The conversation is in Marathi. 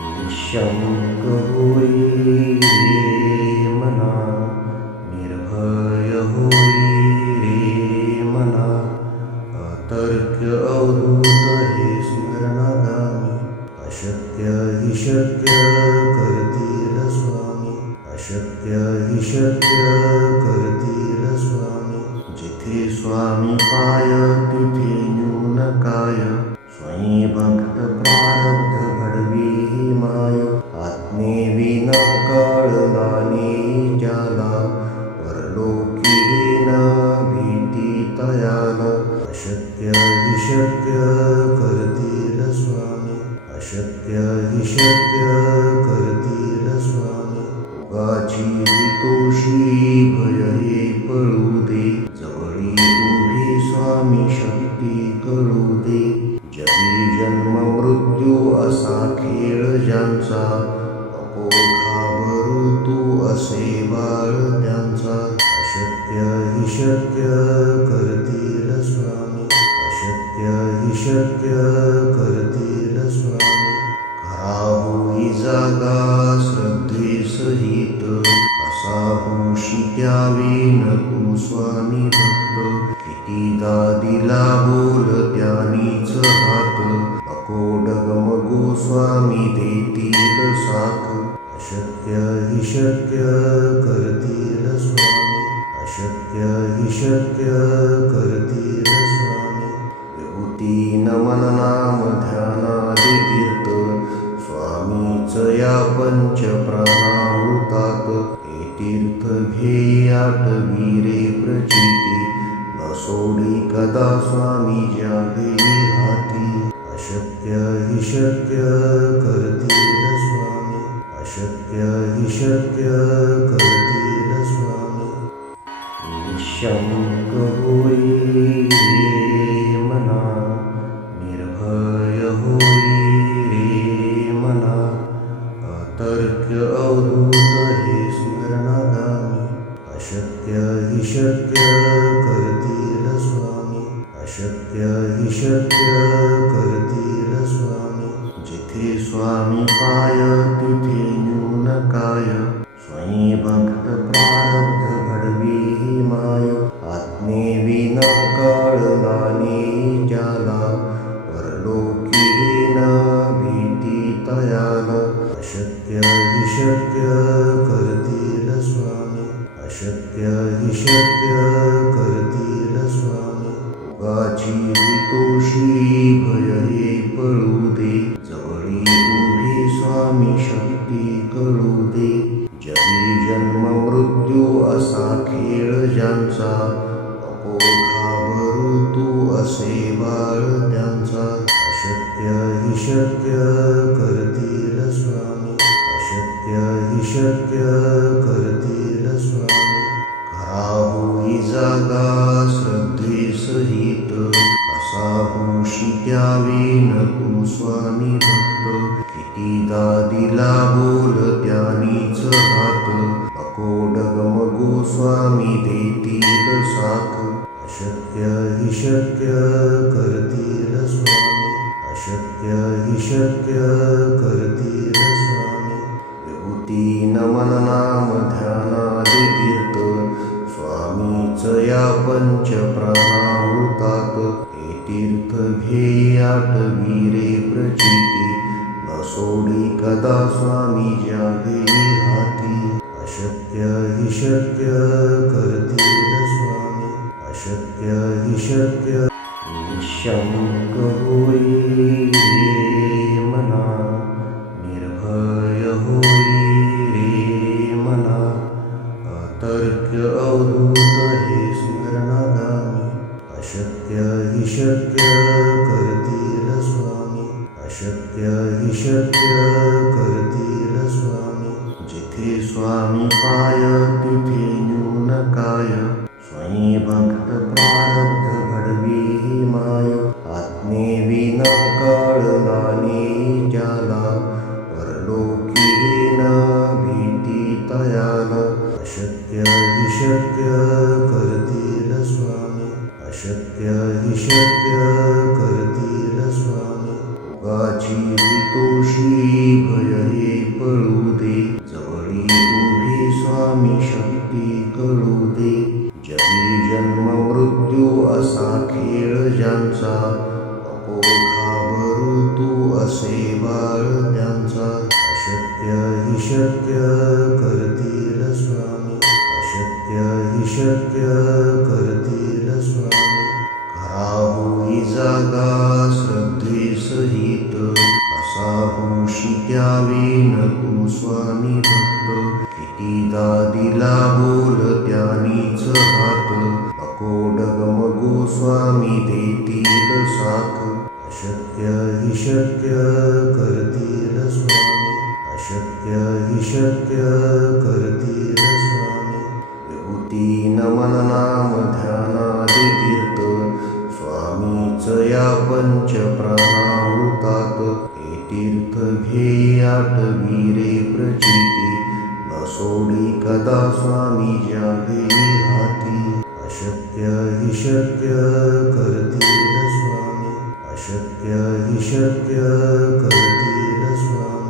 निःशंक होई रे मना, निर्भय होई रे मना, अतर्क्य अवधूत हे स्मरणागामी, अशक्य हि शक्य करतील स्वामी, अशक्य हि शक्य करतील स्वामी. जिथे स्वामी पाय तिथे न्यून काय, स्वयं भक्त प्रारब्ध घडवी ही माय. आज्ञेविना कळलाने ज्याला, परलोकी न भीती तयाला. अशक्य हि शक्य करतील स्वामी, अशक्य हि शक्य करतील स्वामी. उगाची तोषी भय हे पळू दे, जवळी उभी स्वामी शक्ती कळू दे. जगी जन्म मृत्यू असा खेळ ज्यांचा, नको घाबरू तू असे बाळ त्यांचा. अशक्य हि शक्य करतील स्वामी, अशक्य हि शक्य करतील स्वामी. खरा होई जागा श्रद्धे सहित, असा होशी द्यावी न तू स्वामी भक्त. कितीदा दिला बोल त्यानीच हात, नको डगमगू स्वामी देतील साथ. अशक्य हि शक्य करतील स्वामी, अशक्य हि शक्य करतील स्वामी. विभूती नमन नाम ध्यानादि तीर्थ, स्वामीच या पंच प्राणामृतात. हे तीर्थ घेई आठवी रे प्रचिती, न सोडी कदा स्वामी ज्या घेई हाती. अशक्य हि शक्य करतील स्वामी, अशक्य हि शक्य करतील स्वामी. निःशंक होई रे मना, निर्भय होई रे मना, अतर्क्य अवधूत हे स्मरणागामी. अशक्य हि शक्य करतील स्वामी, अशक्य हि शक्य करतील स्वामी. जिथे स्वामी पाय तिथे न्यून काय, स्वयं भक्त प्रारब्ध घडवी ही माय. आज्ञेविना कळलाने ज्याला, परलोकी न भीती तयाला. अशक्य हि शक्य करतील स्वामी, अशक्य हि शक्य करतील स्वामी. उगाची तोषी भय हे पळू दे, जवळी उभी स्वामी शक्ती कळू दे. जगी जन्म मृत्यू असा खेळ ज्यांचा, नको घाबरू तू असे बाळ त्यांचा. अशक्य हि शक्य करतील स्वामी, अशक्य हि शक्य करतील स्वामी. खरा होई जागा श्रद्धे सहित, असा होशी द्यावी न तू स्वामी भक्त. कितीदा दिला बोल त्यानीच हात, नको डगमगू स्वामी देतील साथ. अशक्य हि शक्य करतील स्वामी, अशक्य हि शक्य करतील स्वामी. विभूती नमन नाम ध्यानादि तीर्थ, स्वामीच या पंच प्राणामृतात. हे तीर्थ घेई आठवी रे प्रचिती, न सोडी कदा स्वामी ज्या घेई हाती. अशक्य हि शक्य करतील स्वामी, अशक्य हि शक्य. निःशंक होई रे मना, निर्भय होई रे मना, अतर्क्य अवधूत हे स्मरणागामी. अशक्य हि शक्य करतील स्वामी, अशक्य हि शक्य करतील स्वामी. जिथे स्वामी पाय तिथे न्यून काय, स्वयं भक्त प्रारब्ध घडवी ही माय. आज्ञेविना कळलाने ज्याला, परलोकी न भीती तयाला. अशक्य हि शक्य करतील स्वामी, अशक्य हि शक्य करतील स्वामी. उगाची तोषी भय शक्य करतील स्वामी, अशक्य हि शक्य करतील स्वामी. खरा होई जागा श्रद्धेसहित, कसा होशी त्यावेन तू स्वामी भक्त. कितीदा दिला बोल त्यानीच हात, नको डगमगू स्वामी देतील साथ. अशक्य हि शक्य करतील स्वामी, अशक्य हि शक्य करतील स्वामी. विभूती नमन नाम ध्यानादि तीर्थ, स्वामीच या पंच प्राणामृतात. हे तीर्थ घे आठवी रे प्रचिती, न सोडी कदा स्वामी ज्यावेळी हाती. अशक्य हि शक्य करतील स्वामी, अशक्य हि शक्य करतील स्वामी.